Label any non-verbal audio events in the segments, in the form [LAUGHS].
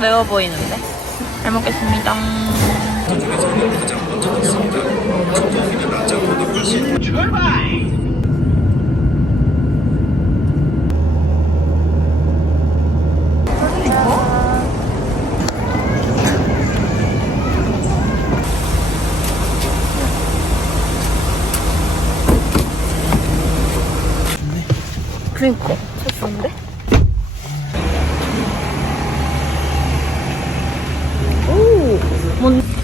매워 보이는데. 잘 먹겠습니다. 그니까 좋은데? 오, 뭔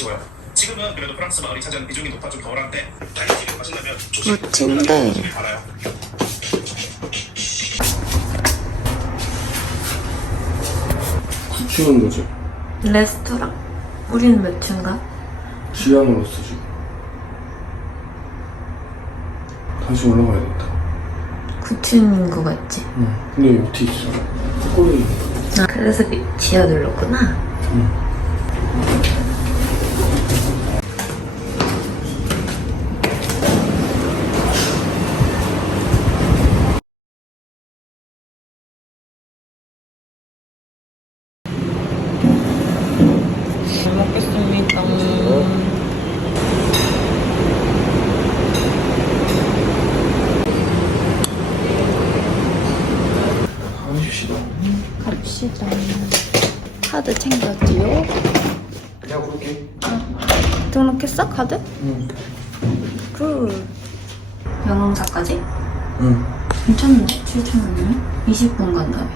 아쉬워요. 지금은 그래도 프랑스 마을이 차지하는 비중이 높아 좀 덜한데 다이어트를 하신다면. 조심히 바라요. 추는 거지. 레스토랑? 우리는 몇 층가? 지하로서 지금. 다시 올라가야겠다. 9층인 거 같지? 응. 근데 밑에 있어. 꼬리. 아, 그래서 미- 지하 눌렀구나. 잘 먹겠습니다. 해주시다. 갑시다. 카드 챙겼지요? 내가 볼게. 등록했어? 카드? 응. 굿. 영흥사까지? 응. 괜찮네. 7,000원이면? 20분 간다며.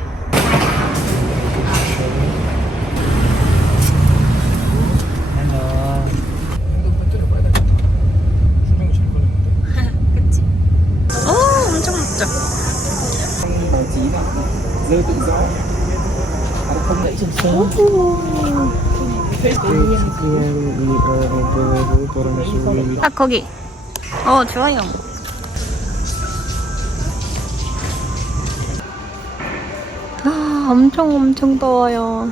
그치? 엄청 먹자. 아, 거기. 어, 좋아요. 아, 엄청 엄청 더워요.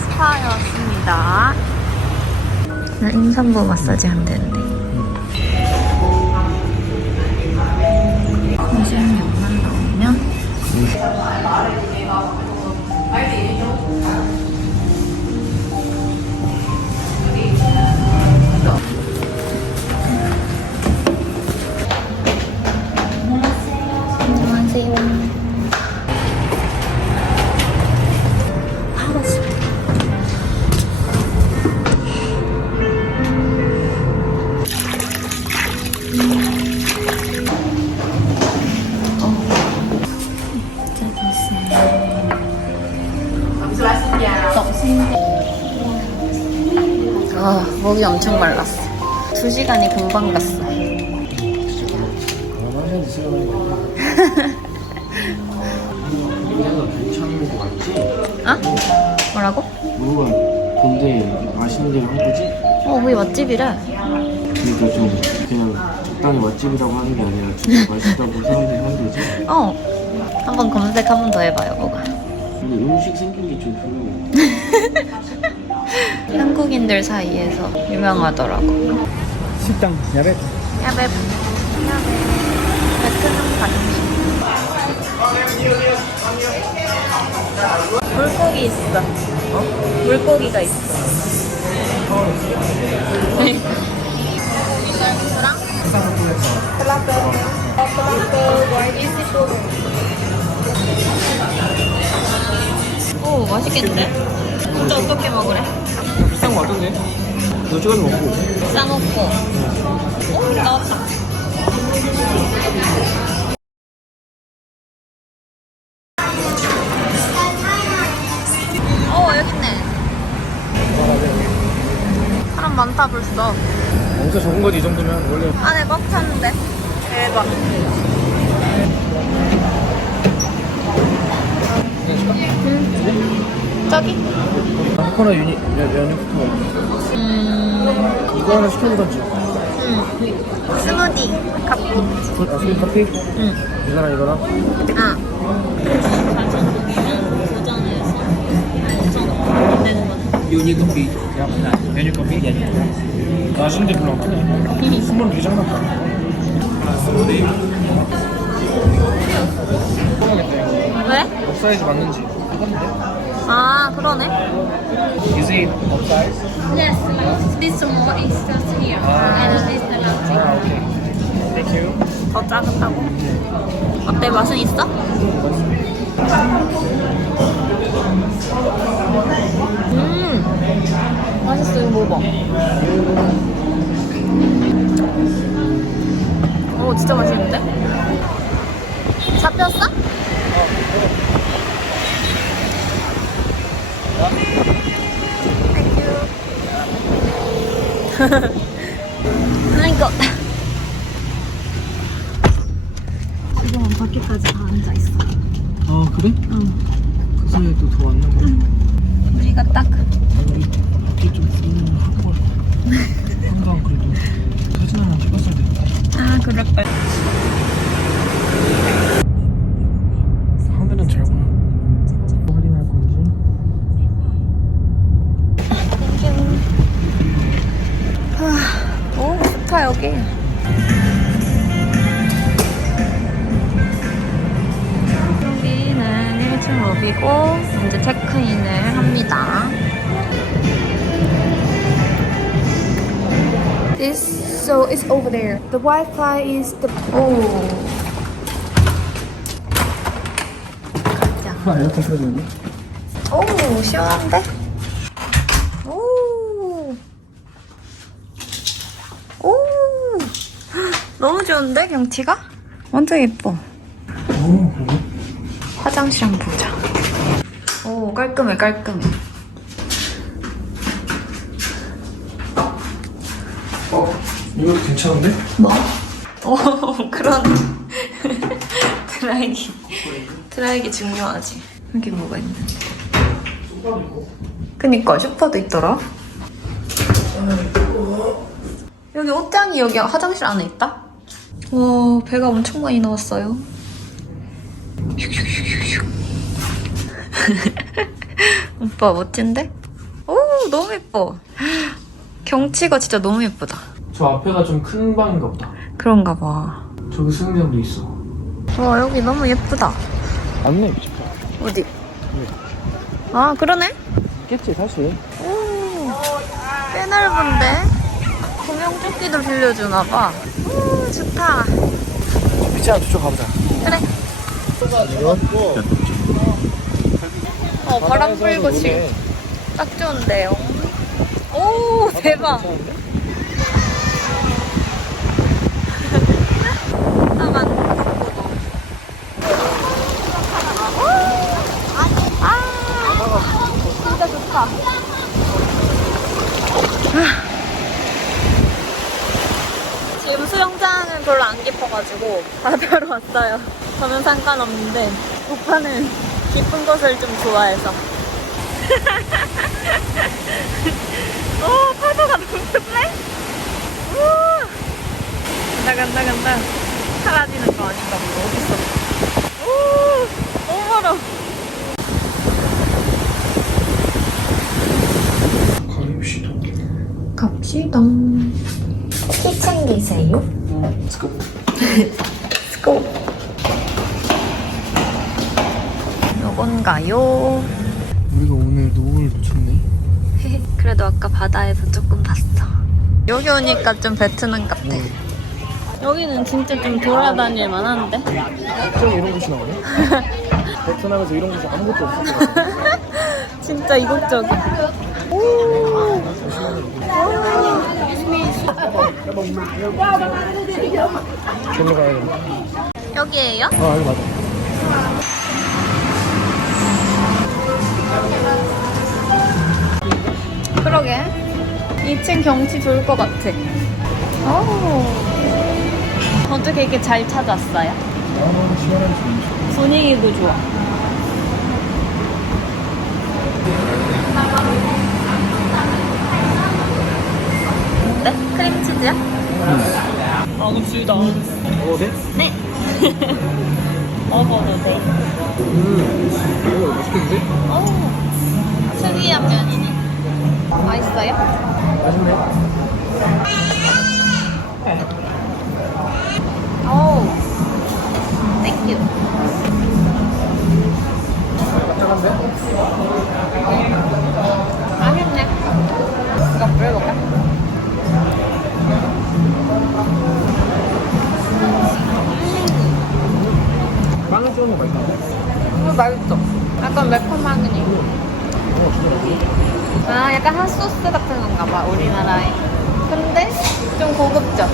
스파였습니다. 나 임산부 마사지 한대는데. 26만 나오면? 안 아, 목이 엄청 말랐어. 두 시간이 금방 갔어. 같지? 어? 뭐라고? 우리가 근데 맛있는 데를 한 거지? 어, 거기 맛집이래. 그러니까 좀 그냥 적당히 맛집이라고 하는 게 아니라 진짜 맛있다고 사람들이 하는 거지? 어. 한번 검색 한 번 더 해봐요, 뭐가. 근데 음식 생긴 게 좀 별로 [LAUGHS] 한국인들 사이에서 유명하더라고. 식당 야외 야베. 베트남 가정식. 물고기 있어. 어? 물고기가 있어. 오 맛있겠는데? 진짜 어떻게 먹으래? 거 같던데? 너 찍어서 먹고 싸먹고. 오 나왔다. 어 여기 있네. 사람 많다 벌써. 엄청 적은 거지 이 정도면 원래 안에 꽉 찼는데. 대박. 저기? 하나 유니 연육부터 음, 이거 하나 시켜보던지 음. 스무디. 커피. 아 스윗 커피? 응. 이거랑 이거랑 아. 유니 커피 메뉴 커피? 맛있는데 별로 안 크네 스몰 되게 모르겠다 이거 왜? 업 사이즈 맞는지 똑같은데? 아, 그러네. Is it upsize? Yes, this one is just here, and this the last. 아 오케이 Thank you 더 작다고. 어때? 맛은 있어? 음. 맛있어. 이거 먹어봐. 그래? 응. 그 사이에 또 더 왔나 보네 우리가 딱 우리 밖에 좀 하고 갈까? 한강 그래도 사진 하나 찍었어야 돼 아, 그럴걸. 하늘은 잘구나 확인할 건지 오, 좋다, 여기. 여기는 1층 로비고, 이제 체크인을 합니다. This so it's over there. The Wi-Fi is the 오. 아 에어컨 틀어주는데? 오, 시원한데? 오. 오. 너무 좋은데, 경치가? 완전 예뻐. 오? 화장실 한번 보자. 오, 깔끔해, 깔끔해. 어? 이거 괜찮은데? 뭐? 오, [LAUGHS] 그런. [LAUGHS] 드라이기. 드라이기 중요하지. 여기 뭐가 있는데? 그니까, 슈퍼도 있더라. 여기 옷장이 여기 화장실 안에 있다? 와, 배가 엄청 많이 나왔어요. [LAUGHS] 오빠 멋진데? 오, 너무 예뻐. 경치가 진짜 너무 예쁘다. 저 앞에가 좀 큰 방인가 보다 그런가 봐. 저기 수영장도 있어 와, 여기 너무 예쁘다. 맞네 집가 어디? 아, 그러네? 있겠지 사실 오, 꽤 넓은데? 구명조끼도 빌려주나봐. 오, 좋다. 밑에 하나 저쪽 가보자 그래. 이건? 어, 바람 불고 지금 딱 좋은데요. 오, 대박. 아, 진짜 좋다. 지금 수영장은 별로 안 깊어가지고 바다로 왔어요. 저는 상관없는데 오빠는 깊은 곳을 좀 좋아해서. [LAUGHS] 오 파도가 너무 큰데? 우 간다 간다 간다. 사라지는 거 아닌가 보다. 어딨어? 오 너무 멀어. 가봅시다 갑시다. 키 챙기세요. 스코 고. 요건가요? 우리가 오늘 노을 놓쳤네 [LAUGHS] 그래도 아까 바다에서 조금 봤어. 여기 오니까 좀 베트남 같아. 여기는 진짜 좀 돌아다닐 만한데? 갑자기 이런 곳이 나오네 [LAUGHS] 베트남에서 이런 곳이 아무것도 없어 [LAUGHS] 진짜 이국적이. 절로 가야겠네 여기에요? 아 여기 맞아 그러게. 2층 경치 좋을 것 같아. 오. 어떻게 이렇게 잘 찾았어요? 아 분위기도 좋아. 네? 크림치즈야? 먹읍시다. 먹어도 돼? 네. [LAUGHS] 먹어도 돼. 음 이거 맛있겠는데? 오. 특이한 면이네. 맛있어요? 맛있네 약간 맛있어 아, 약간 핫소스 같은 건가 봐, 우리나라에. 근데 좀 고급져.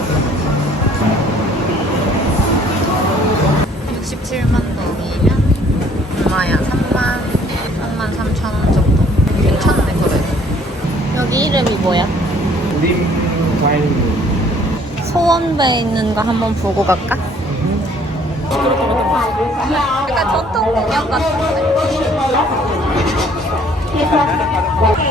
67만 동이면 얼마야? 3만, 3만 3천 원 정도. 괜찮네, 그래도. 여기 이름이 뭐야? 소원배에 있는 거 한번 보고 갈까? 약간 전통 공연 같은데. เก็บตัว